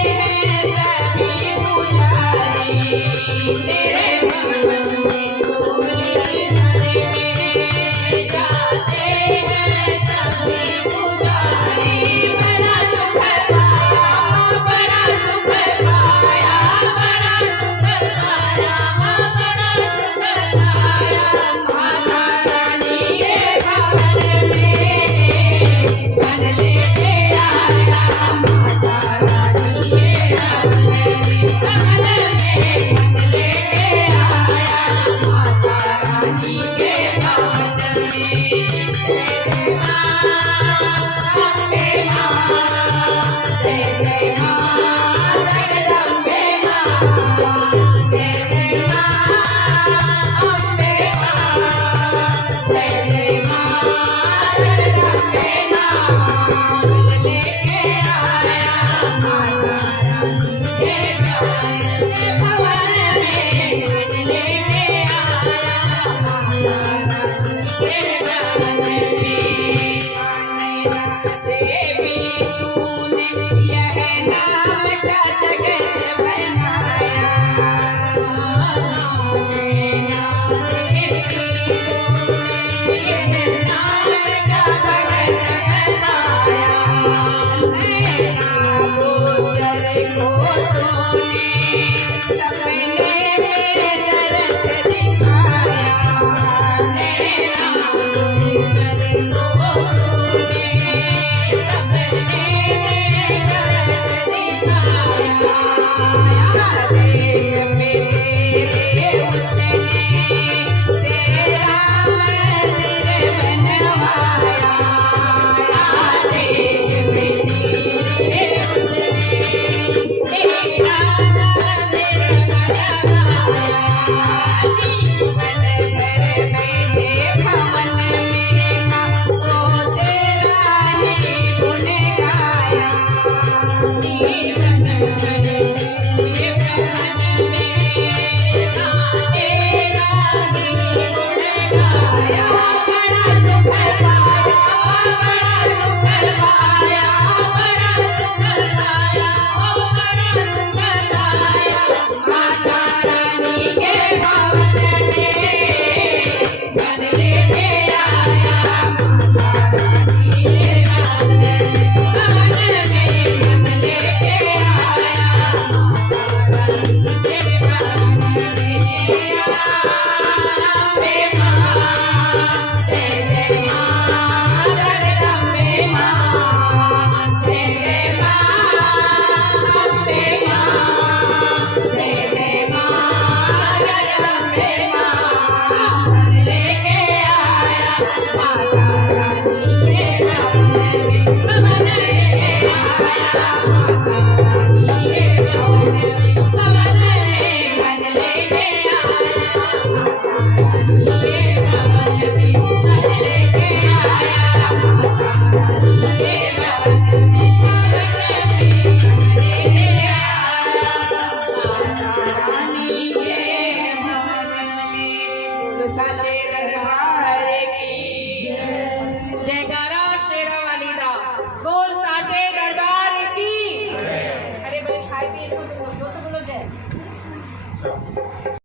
हैं सभी पुजारी, तेरे भवन में डोली भरे जाते हैं सभी पुजारी। बड़ा सुख पाया, बड़ा सुख पाया, बड़ा सुख पाया, बड़ा सुख पाया। माता रानी के भवन में मन लेके आया, माता रानी के भवन में मन लेके आया, माता रानी के भवन में। जय जय मां, जगदम्बे मां, जय जय मां, अम्बे मां, जय जय मां, जगदम्बे मां। मन लेके आया माता रानी के भवन में, मन लेके आया माता रानी के भवन में। देवी तूने यह नाम का जगत बनाया, यह नाम का भगत बनाया। नैना गोचर को तूने सपने में दरस दिखाया, नैना गोचर को तूने सपने में दरस दिखाया। देश में तेरे उसने तेरा मंदिर बनवाया, देश में तेरे उसने तेरा मंदिर बनवाया। जीवन भर बैठे भवन में वो तेरा ही गुण गाया, जीवन भर बैठे भवन में तेरा ही गुण गाया। बड़ा सुख पाया, बड़ा सुख पाया, बड़ा सुख पाया, बड़ा सुख पाया। माता रानी के भवन में मन लेके आया, माता रानी के भवन में मन लेके आया, माता रानी के भवन में। अम्बे मां, जय जय मां, जगदम्बे मां, जय जय मां, अम्बे मां, जय जय मां, जगदम्बे मां। मन लेके आया माता रानी के भवन में, मन लेके आया माता रानी के भवन में, भवन में मन लेके आया माता रानी के भवन में, मन लेके आया माता रानी के भवन में, भवन में मन लेके आया माता रानी के भवन में। बोलो साचे दरबार की